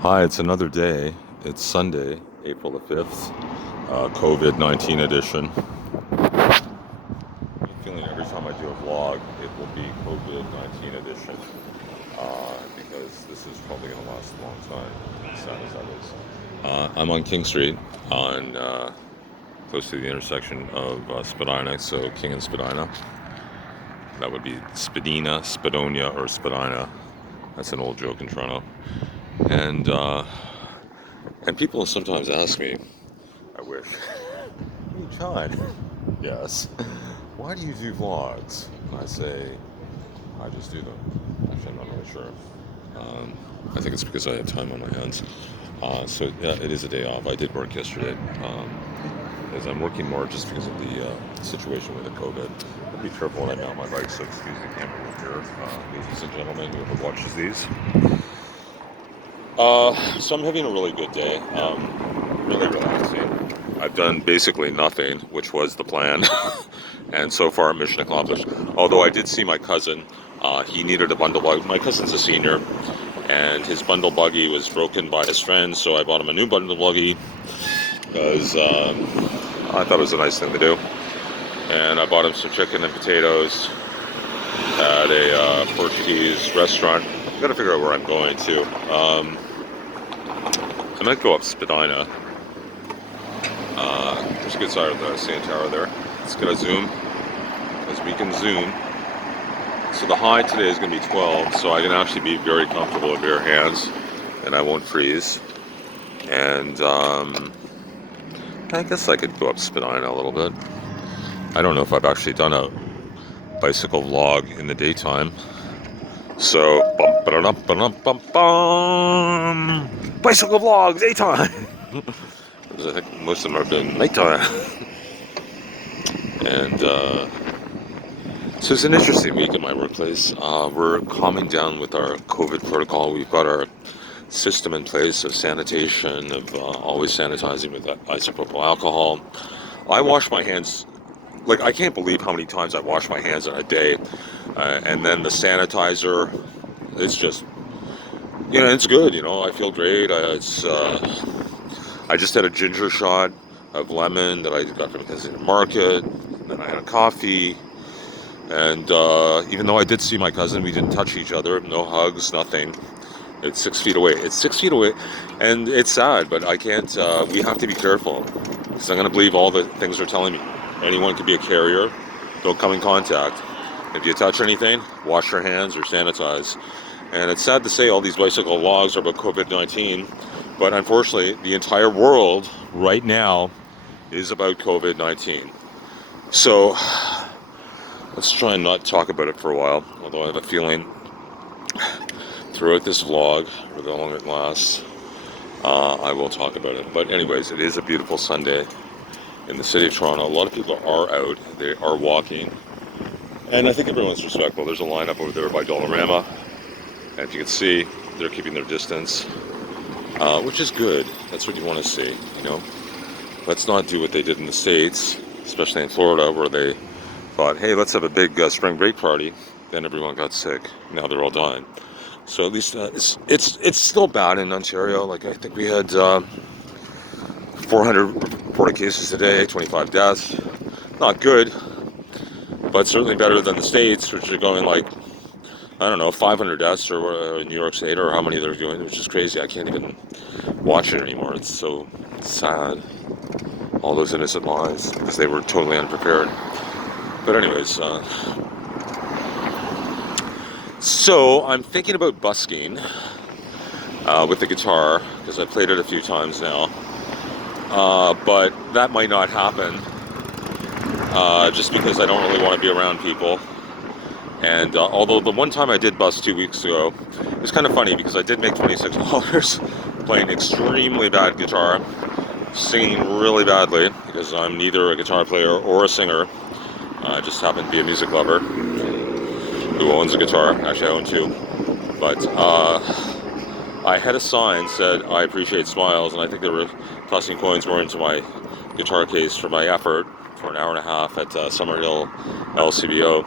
Hi, it's another day. It's Sunday, April the 5th, COVID-19 edition. I have a feeling every time I do a vlog, it will be COVID-19 edition, because this is probably going to last a long time, as sad as that is. I'm on King Street, on close to the intersection of Spadina, so King and Spadina. That would be Spadina, Spadonia, or Spadina. That's an old joke in Toronto. And uh, and people sometimes ask me, I wish. Hey, John. Yes. Why do you do vlogs? And I say, I just do them. Actually, I'm not really sure. Um, I think it's because I have time on my hands. So yeah, it is a day off. I did work yesterday. As I'm working more just because of the situation with the COVID. I'll be careful when I mount my bike, so excuse the camera work here, ladies and gentlemen, whoever watches these. So I'm having a really good day. Really relaxing. I've done basically nothing, which was the plan, and so far mission accomplished. Although I did see my cousin, he needed a bundle buggy. My cousin's a senior, and his bundle buggy was broken by his friend, so I bought him a new bundle buggy because I thought it was a nice thing to do. And I bought him some chicken and potatoes at a Portuguese restaurant. I gotta figure out where I'm going to. I might go up Spadina. There's a good side of the CN Tower there. Let's get a zoom, as we can zoom. So the high today is going to be 12, so I can actually be very comfortable with bare hands, and I won't freeze. And I guess I could go up Spadina a little bit. I don't know if I've actually done a bicycle vlog in the daytime. So, bum ba dum bum bum bum, bicycle vlog daytime. Because I think most of them have been nighttime. And so it's an interesting week in my workplace. We're calming down with our COVID protocol. We've got our system in place of sanitation, of always sanitizing with isopropyl alcohol. I wash my hands, like, I can't believe how many times I wash my hands in a day. And then the sanitizer, it's just, it's good. I feel great. I just had a ginger shot of lemon that I got from the market. Then I had a coffee. And even though I did see my cousin, we didn't touch each other. No hugs, nothing. It's 6 feet away. It's 6 feet away. And it's sad, but I can't, we have to be careful. Because I'm going to believe all the things they're telling me. Anyone could be a carrier. Don't come in contact. If you touch anything, wash your hands or sanitize. And it's sad to say all these bicycle vlogs are about COVID-19. But unfortunately, the entire world right now is about COVID-19. So let's try and not talk about it for a while. Although I have a feeling throughout this vlog, for the long it lasts, I will talk about it. But anyways, it is a beautiful Sunday in the city of Toronto. A lot of people are out. They are walking. And I think everyone's respectful. There's a lineup over there by Dollarama. And if you can see, they're keeping their distance, which is good. That's what you want to see, Let's not do what they did in the States, especially in Florida, where they thought, hey, let's have a big spring break party. Then everyone got sick. Now they're all dying. So at least it's still bad in Ontario. Like, I think we had 400 reported cases today, 25 deaths. Not good, but certainly better than the States, which are going like, I don't know, 500 deaths, or New York State, or how many they're doing, which is crazy. I can't even watch it anymore. It's so sad. All those innocent lives, because they were totally unprepared. But anyways, so I'm thinking about busking with the guitar, because I played it a few times now. But that might not happen, just because I don't really want to be around people. And although the one time I did bus 2 weeks ago, it was kind of funny because I did make $26 playing extremely bad guitar, singing really badly, because I'm neither a guitar player or a singer. I just happen to be a music lover who owns a guitar. Actually, I own two. But I had a sign said, "I appreciate smiles," and I think they were tossing coins more into my guitar case for my effort for an hour and a half at Summerhill LCBO,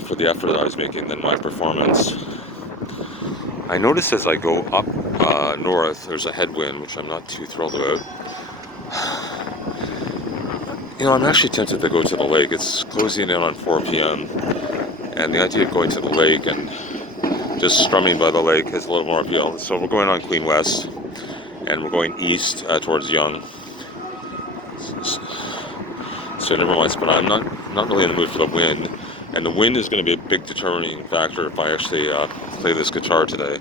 for the effort that I was making than my performance. I notice as I go up north, there's a headwind, which I'm not too thrilled about. I'm actually tempted to go to the lake. It's closing in on 4 p.m. And the idea of going to the lake and just strumming by the lake has a little more appeal. So we're going on Queen West, and we're going east towards Yonge. So never mind. But I'm not really in the mood for the wind, and the wind is going to be a big determining factor if I actually play this guitar today.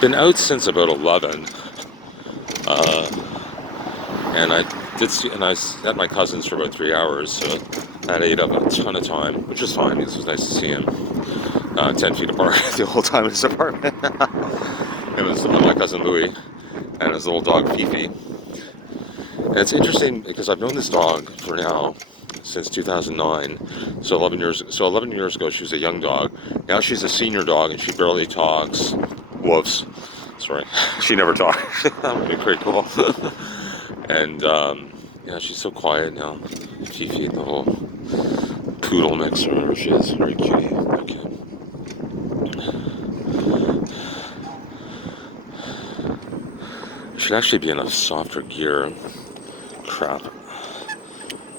Been out since about 11, and I was at my cousin's for about 3 hours, so that ate up a ton of time, which is fine because it was nice to see him 10 feet apart the whole time in his apartment. It was my cousin Louis and his little dog Fifi. And it's interesting because I've known this dog for now since 2009. So 11 years. So 11 years ago, she was a young dog. Now she's a senior dog, and she barely talks. Woofs. Sorry, she never talks. That would be pretty cool. And yeah, she's so quiet now. Fifi, the little poodle mix or whatever she is, very cutie. Okay. Should actually be in a softer gear. Crap.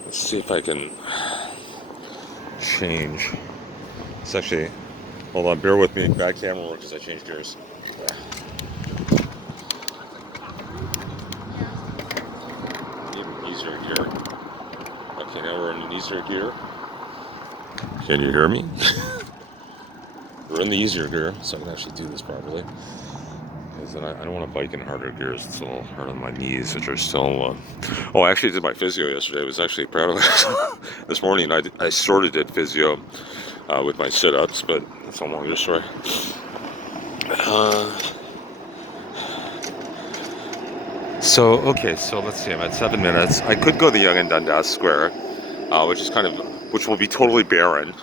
Let's see if I can change. It's actually, hold on, bear with me. Bad camera work because I changed gears. Need an easier gear. Okay, now we're in an easier gear. Can you hear me? We're in the easier gear, so I can actually do this properly. Because then I don't want to bike in harder gears. It's a little hard on my knees, which are still... Oh, I actually did my physio yesterday. I was actually proud of it. This morning, I sort of did physio with my sit-ups, but it's a longer story. So let's see. I'm at 7 minutes. I could go the Yonge and Dundas Square, which will be totally barren,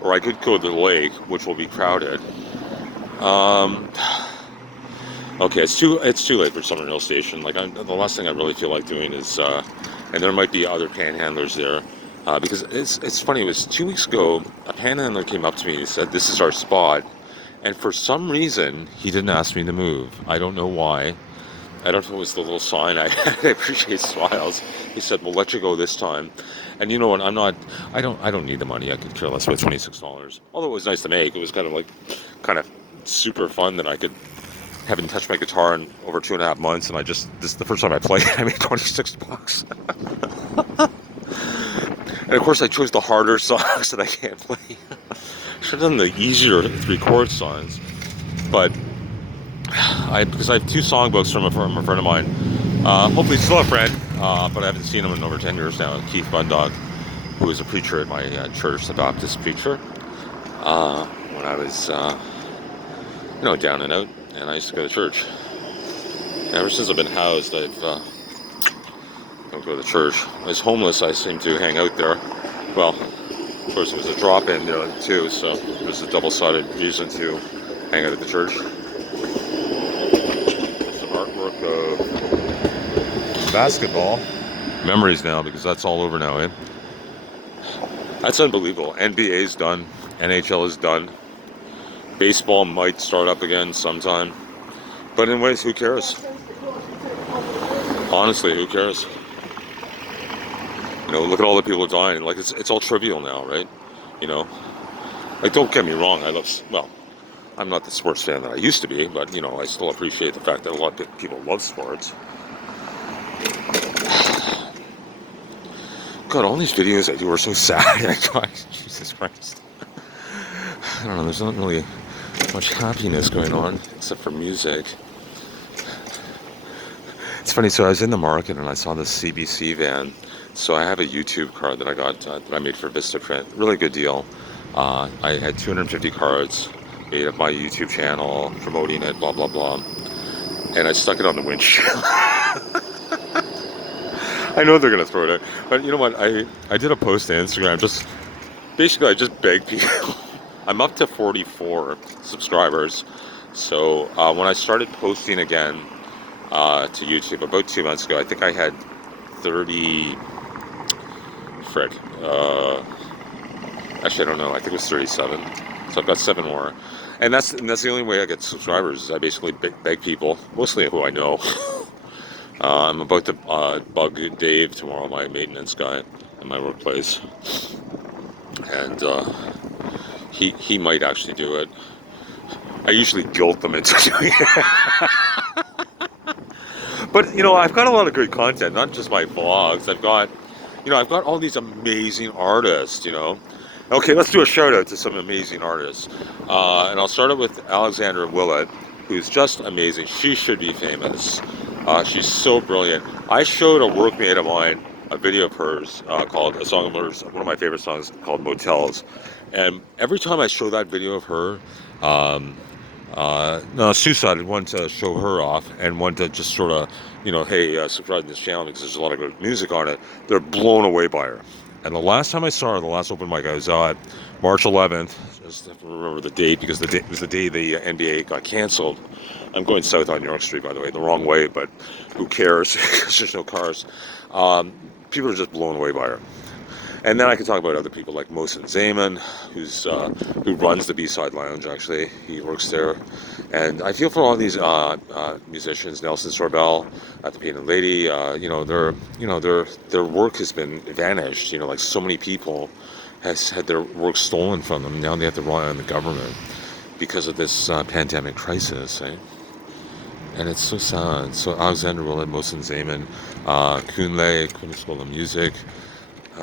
or I could go to the lake, which will be crowded. Okay, it's too late for Summer Hill Station. Like the last thing I really feel like doing is, and there might be other panhandlers there, because it's funny. It was 2 weeks ago. A panhandler came up to me and said, "This is our spot," and for some reason he didn't ask me to move. I don't know why. I don't know if it was the little sign I had. I appreciate smiles. He said, "We'll let you go this time." And you know what? I don't need the money. I could care less about $26. Although it was nice to make. It was kind of super fun that I haven't touched my guitar in over 2.5 months, and this is the first time I played. I made $26. And of course, I chose the harder songs that I can't play. Should have done the easier 3-chord songs, but because I have 2 songbooks from a friend of mine. Hopefully still a friend, but I haven't seen him in over 10 years now. Keith Bundog, who was a preacher at my church, the Baptist preacher, when I was, down and out, and I used to go to church. And ever since I've been housed, I don't go to church. I was homeless. I seem to hang out there. Well, of course, it was a drop-in there too, so it was a double-sided reason to hang out at the church. Artwork of basketball. Memories now, because that's all over now, eh? That's unbelievable. NBA's done. NHL is done. Baseball might start up again sometime. But anyways, who cares? Honestly, who cares? Look at all the people dying. Like, it's all trivial now, right? Like, don't get me wrong. I'm not the sports fan that I used to be, but, I still appreciate the fact that a lot of people love sports. God, all these videos I do are so sad. God, Jesus Christ. I don't know, there's not really much happiness going on, except for music. It's funny, so I was in the market and I saw this CBC van. So I have a YouTube card that I got, that I made for Vistaprint. Really good deal. I had 250 cards made of my YouTube channel, promoting it, blah, blah, blah. And I stuck it on the windshield. I know they're going to throw it out. But you know what? I did a post to Instagram. I just begged people. I'm up to 44 subscribers. So when I started posting again to YouTube about 2 months ago, I think I had 30... Actually, I don't know. I think it was 37. So I've got 7 more. And that's the only way I get subscribers is I basically beg people, mostly who I know. I'm about to bug Dave tomorrow, my maintenance guy in my workplace, and he might actually do it. I usually guilt them into doing it. But I've got a lot of good content, not just my vlogs. I've got all these amazing artists. Okay, let's do a shout out to some amazing artists, and I'll start it with Alexandra Willett, who's just amazing. She should be famous. She's so brilliant. I showed a workmate of mine a video of hers called a song of hers, one of my favorite songs called Motels, and every time I show that video of her. No, Suicide wanted to show her off and wanted to just sort of, hey, subscribe to this channel because there's a lot of good music on it. They're blown away by her. And the last time I saw her, the last open mic, I was at March 11th. I just have to remember the date because it was the day the NBA got canceled. I'm going south on York Street, by the way, the wrong way, but who cares because there's no cars. People are just blown away by her. And then I can talk about other people like Mohsen Zaman, who runs the B-Side Lounge. Actually, he works there, and I feel for all these musicians. Nelson Sorbel at the Painted Lady. Their work has been vanished. Like so many people has had their work stolen from them. Now they have to rely on the government because of this pandemic crisis. Eh? And it's so sad. So Alexander Willett, Mohsen Zaman, Kunle, Queen School of Music.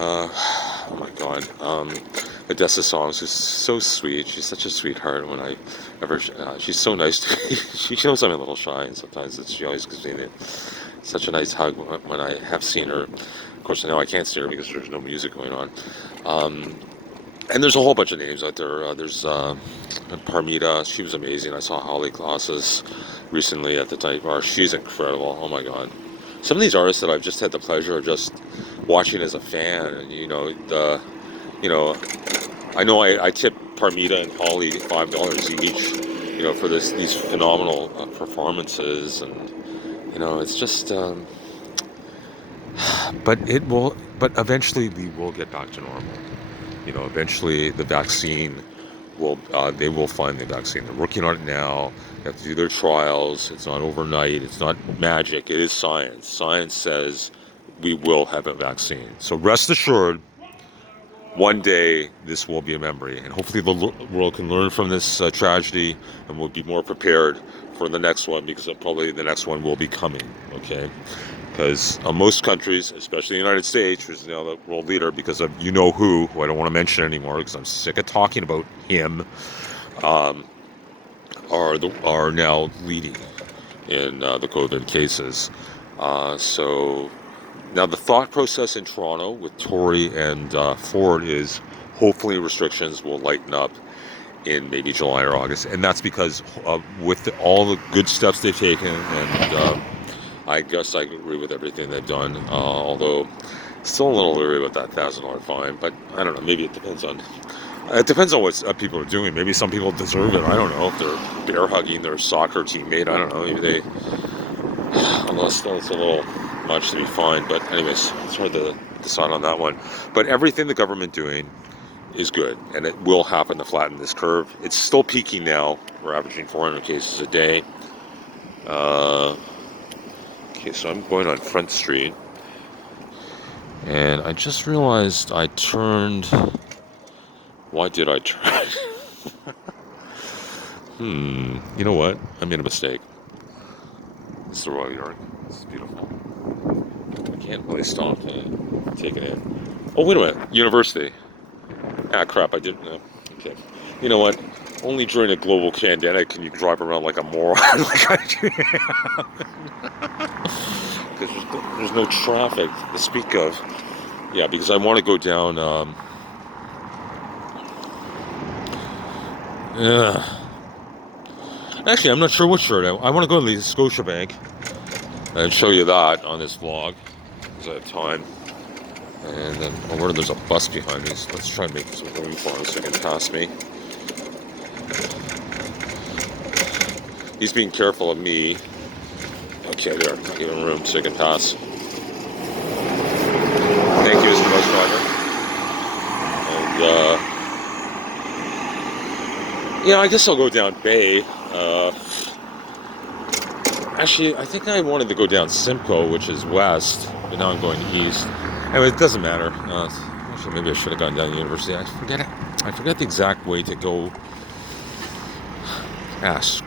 Oh my God, Odessa Songs is so sweet. She's such a sweetheart. She's so nice to me. She knows I'm a little shy, and sometimes she always gives me such a nice hug when I have seen her. Of course, now I can't see her because there's no music going on. And there's a whole bunch of names out there. There's Parmita. She was amazing. I saw Holly Colossus recently at the Tiny Bar. She's incredible. Oh my God. Some of these artists that I've just had the pleasure of just watching as a fan, and I know I tip Parmita and Holly $5 each, for these phenomenal performances, and it's just. But eventually we will get back to normal. Eventually the vaccine they will find the vaccine. They're working on it now. They have to do their trials. It's not overnight. It's not magic. It is science. Science says we will have a vaccine. So rest assured, one day this will be a memory. And hopefully the world can learn from this tragedy and will be more prepared for the next one, because probably the next one will be coming, okay? Because most countries, especially the United States, who's now the world leader because of who I don't want to mention anymore because I'm sick of talking about him, are now leading in the COVID cases. So now the thought process in Toronto with Tory and Ford is hopefully restrictions will lighten up in maybe July or August, and that's because with all the good steps they've taken, and I guess I agree with everything they've done, although still a little leery about that $1,000 fine. But I don't know, maybe it depends on what people are doing. Maybe some people deserve it. I don't know if they're bear hugging their soccer teammate. I don't know. Maybe they, unless it's a little much to be fined. But anyways, it's hard to decide on that one. But everything the government doing is good, and it will happen to flatten this curve. It's still peaking now. We're averaging 400 cases a day. Okay, so I'm going on Front Street, and I just realized I turned. Why did I turn? You know what? I made a mistake. This is the Royal York. This is beautiful. I can't really stop to take it in. Oh, wait a minute. University. Ah, crap, I didn't know. Okay. You know what? Only during a global pandemic can you drive around like a moron like I do. Because there's no traffic to speak of. Yeah, because I want to go down. Actually, I'm not sure what shirt. I want to go to the Scotia Bank and show you that on this vlog because I have time. And then, there's a bus behind me, so let's try and make some room for him so he can pass me. He's being careful of me. Okay, there. I'll give him room so he can pass. Thank you, Mr. Bus Driver. And, Yeah, I guess I'll go down Bay. Actually, I think I wanted to go down Simcoe, which is west, but now I'm going east. Anyway, it doesn't matter. Actually, maybe I should have gone down to University. I forget it. I forget the exact way to go. Ask.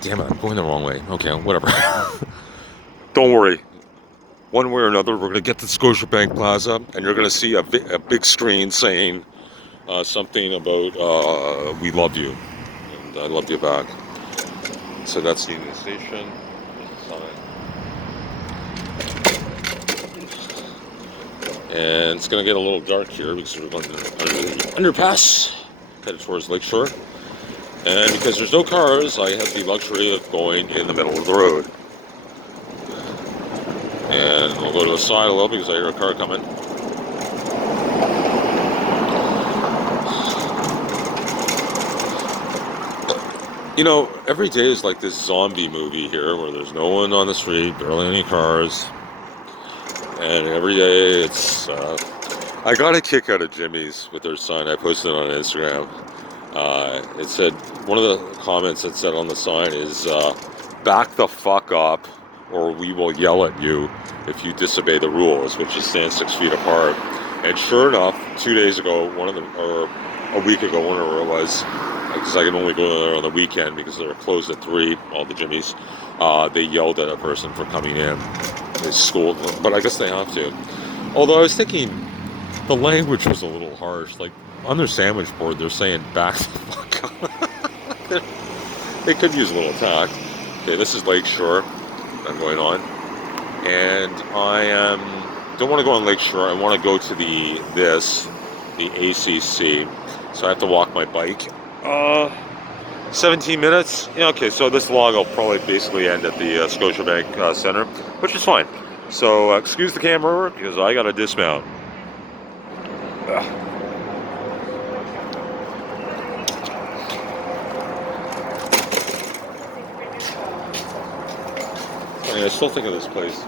Damn it, I'm going the wrong way. Okay, whatever. Don't worry. One way or another, we're going to get to Scotia Bank Plaza, and you're going to see a big screen saying something about "We love you," and I love you back. So that's the Union Station. And it's going to get a little dark here because we're going under the underpass, headed towards Lakeshore. And because there's no cars, I have the luxury of going in the middle of the road. And I'll go to the side a little because I hear a car coming. You know, every day is like this zombie movie here where there's no one on the street, barely any cars. And every day it's... I got a kick out of Jimmy's with their sign. I posted it on Instagram. It said, one of the comments that said on the sign is, back the fuck up or we will yell at you if you disobey the rules, which is stand 6 feet apart. And sure enough, 2 days ago, or a week ago, whenever it was, because I can only go there on the weekend because they're closed at 3, all the Jimmys, they yelled at a person for coming in. They scolded them, but I guess they have to. Although I was thinking, the language was a little harsh. Like, on their sandwich board, they're saying back the fuck up. They could use a little tact. Okay, this is Lakeshore I'm going on. And don't want to go on Lakeshore. I want to go to the ACC. So I have to walk my bike. 17 minutes. Yeah, okay, so this vlog will probably basically end at the Scotiabank Center, which is fine. So excuse the camera work because I got to dismount. I still think of this place.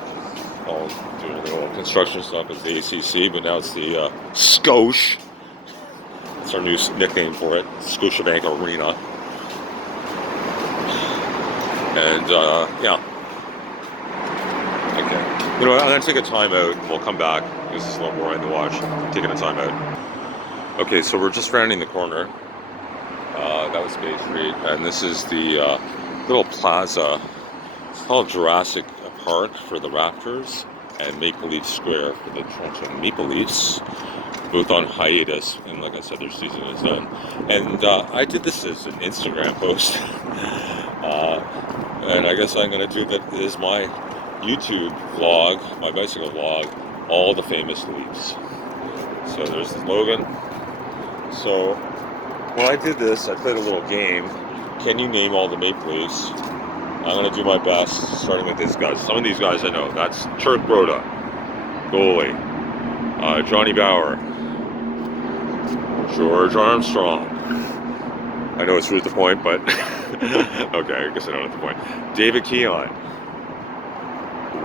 All doing the old construction stuff as the ACC, but now it's the Scotia. It's our new nickname for it, Scotia Bank Arena. And yeah. Okay. You know, I'm gonna take a time out. We'll come back. This is a little boring to watch. I'm taking a time out. Okay, so we're just rounding the corner. That was Bay Street, and this is the little plaza. It's called Jurassic Park for the Raptors and Maple Leaf Square for the Toronto Maple Leafs, both on hiatus, and like I said, their season is done. And I did this as an Instagram post, and I guess I'm going to do that as my YouTube vlog, my bicycle vlog, all the famous Leafs. So there's Logan. So when I did this, I played a little game. Can you name all the Maple Leafs? I'm going to do my best, starting with these guys. Some of these guys I know. That's Turk Broda, goalie. Johnny Bauer. George Armstrong. I know it's rude to point, but... okay, I guess I don't have to point. David Keon.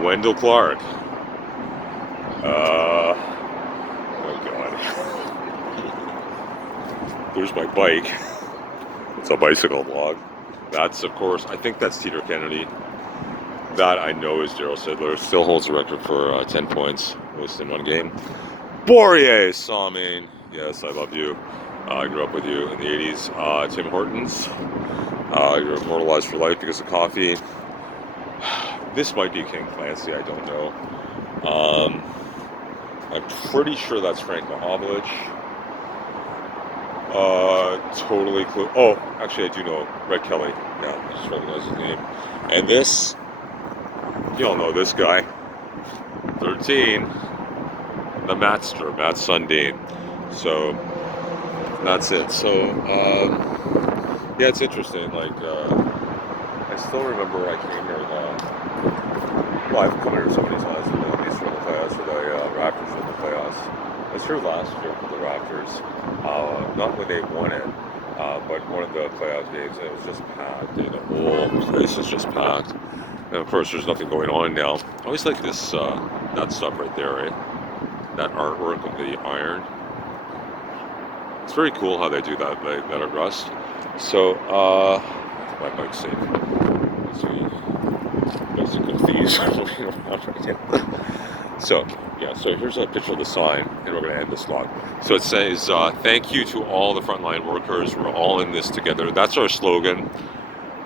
Wendell Clark. Oh, God. There's my bike. It's a bicycle vlog. That's, of course, I think that's Teeter Kennedy. That I know is Daryl Sidler. Still holds the record for 10 points, most in one game. Bourrier, Sawmain. Yes, I love you. I grew up with you in the 80s. Tim Hortons. You're immortalized for life because of coffee. This might be King Clancy, I don't know. I'm pretty sure that's Frank Mahovlich. Totally clue. Oh, actually, I do know Red Kelly. Yeah, I just recognize his name. And this, you all know this guy. 13, the Matster, Matt Sundin. So that's it. So yeah, it's interesting. Like I still remember I came here. Well, I've come here so many times, at least for the playoffs, for the Raptors in the playoffs. I was here last year for the Raptors. Not when they won it, but one of the playoff games, and it was just packed. The whole place is just packed. And of course, there's nothing going on now. I always like this, that stuff right there, right? That artwork of the iron. It's very cool how they do that. They let it rust. So, my bike's safe. So you guys are confused. Right now. So, yeah, so here's a picture of the sign, and we're going to end this vlog. So it says, thank you to all the frontline workers. We're all in this together. That's our slogan.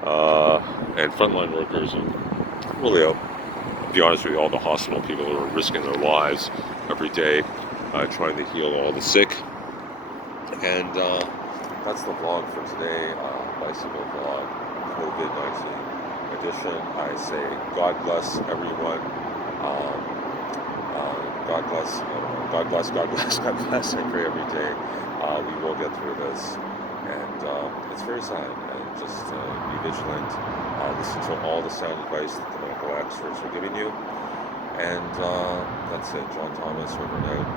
And frontline workers are really, to be honest with you, all the hospital people who are risking their lives every day, trying to heal all the sick. And that's the vlog for today, bicycle vlog, COVID-19 edition. I say God bless everyone. God bless, God bless, God bless, God bless. I pray every day. We will get through this. And it's very sad. And just be vigilant. Listen to all the sound advice that the medical experts are giving you. And that's it. John Thomas, over and out.